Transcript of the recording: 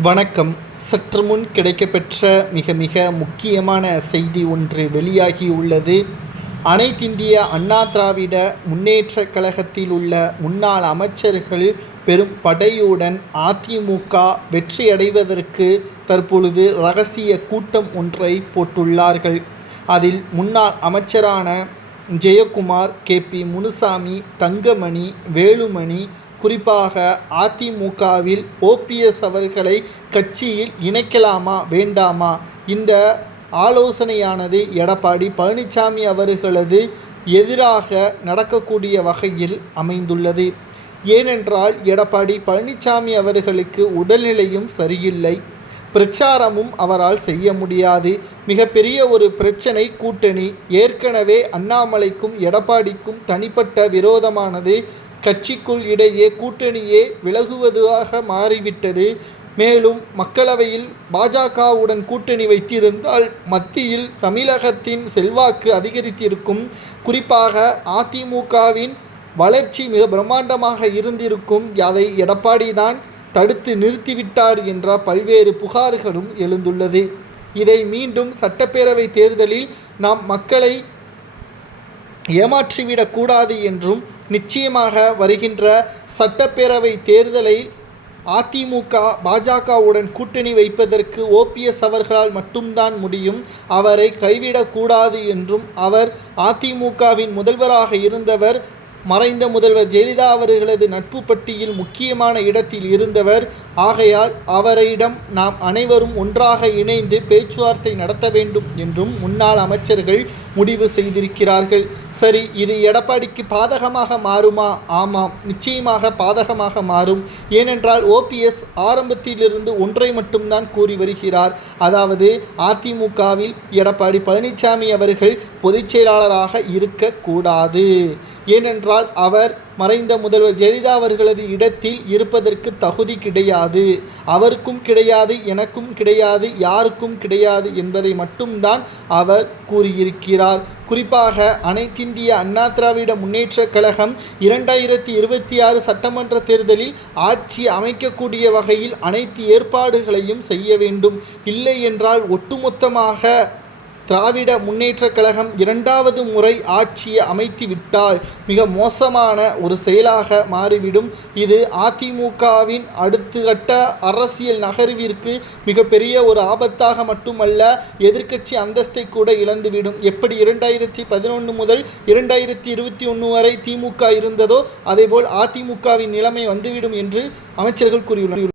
வணக்கம். சற்று முன் கிடைக்கப்பெற்ற மிக மிக முக்கியமான செய்தி ஒன்று வெளியாகியுள்ளது அனைத்திந்திய அண்ணா திராவிட முன்னேற்ற கழகத்தில் உள்ள முன்னாள் அமைச்சர்கள் பெரும் படையுடன் அதிமுக வெற்றியடைவதற்கு தற்பொழுது ரகசிய கூட்டம் ஒன்றை போட்டுள்ளார்கள். அதில் முன்னாள் அமைச்சரான ஜெயக்குமார் கே பி முனுசாமி தங்கமணி வேலுமணி குறிப்பாக அதிமுகவில் ஓபிஎஸ் அவர்களை கட்சியில் இணைக்கலாமா வேண்டாமா? இந்த ஆலோசனையானது எடப்பாடி பழனிசாமி அவர்களது எதிராக நடக்கக்கூடிய வகையில் அமைந்துள்ளது. ஏனென்றால் எடப்பாடி பழனிசாமி அவர்களுக்கு உடல்நிலையும் சரியில்லை. பிரச்சாரமும் அவரால் செய்ய முடியாது. மிகப்பெரிய ஒரு பிரச்சனை கூட்டணி. ஏற்கனவே அண்ணாமலைக்கும் எடப்பாடிக்கும் தனிப்பட்ட விரோதமானது கட்சிக்குள் இடையே கூட்டணியே விலகுவதாக மாறிவிட்டது. மேலும் மக்களவையில் பாஜகவுடன் கூட்டணி வைத்திருந்தால் மத்தியில் தமிழகத்தின் செல்வாக்கு அதிகரித்திருக்கும். குறிப்பாக அதிமுகவின் வளர்ச்சி மிக பிரம்மாண்டமாக இருந்திருக்கும். அதை எடப்பாடி தான் தடுத்து நிறுத்திவிட்டார் என்ற பல்வேறு புகார்களும் எழுந்துள்ளது. இதை மீண்டும் சட்டப்பேரவை தேர்தலில் நாம் மக்களை ஏமாற்றிவிடக்கூடாது என்றும் நிச்சயமாக வருகின்ற சட்டப்பேரவை தேர்தலை அதிமுக பாஜகவுடன் கூட்டணி வைப்பதற்கு ஓபிஎஸ் அவர்களால் மட்டும்தான் முடியும். அவரை கைவிடக்கூடாது என்றும் அவர் அதிமுகவின் முதல்வராக இருந்தவர் மறைந்த முதல்வர் ஜெயலலிதா அவர்களது நட்பு பட்டியில் முக்கியமான இடத்தில் இருந்தவர். ஆகையால் அவரிடம் நாம் அனைவரும் ஒன்றாக இணைந்து பேச்சுவார்த்தை நடத்த வேண்டும் என்றும் முன்னாள் அமைச்சர்கள் முடிவு செய்திருக்கிறார்கள். சரி இது எடப்பாடிக்கு பாதகமாக மாறுமா? ஆமாம் நிச்சயமாக பாதகமாக மாறும். ஏனென்றால் ஓபிஎஸ் ஆரம்பத்திலிருந்து ஒன்றை மட்டும்தான் கூறி வருகிறார். அதாவது அதிமுகவில் எடப்பாடி பழனிசாமி அவர்கள் பொதுச் செயலாளராக இருக்கக்கூடாது ஏனென்றால் அவர் மறைந்த முதல்வர் ஜெயலலிதா அவர்களது இடத்தில் இருப்பதற்கு தகுதி கிடையாது. அவருக்கும் கிடையாது எனக்கும் கிடையாது யாருக்கும் கிடையாது என்பதை மட்டும்தான் அவர் கூறியிருக்கிறார். குறிப்பாக அனைத்திந்திய அண்ணா திராவிட முன்னேற்றக் கழகம் இரண்டாயிரத்தி இருபத்தி ஆறு சட்டமன்ற தேர்தலில் ஆட்சி அமைக்கக்கூடிய வகையில் அனைத்து ஏற்பாடுகளையும் செய்ய வேண்டும். இல்லை என்றால் ஒட்டுமொத்தமாக திராவிட முன்னேற்றக் கழகம் இரண்டாவது முறை ஆட்சியை அமைத்துவிட்டால் மிக மோசமான ஒரு செயலாக மாறிவிடும். இது அதிமுகவின் அடுத்த கட்ட அரசியல் நகர்விற்கு மிகப்பெரிய ஒரு ஆபத்தாக மட்டுமல்ல எதிர்க்கட்சி அந்தஸ்தை கூட இழந்துவிடும். எப்படி இரண்டாயிரத்தி பதினொன்று முதல் இரண்டாயிரத்தி இருபத்தி ஒன்று வரை திமுக இருந்ததோ அதேபோல் அதிமுகவின் நிலைமை வந்துவிடும் என்று அமைச்சர்கள் கூறியுள்ளனர்.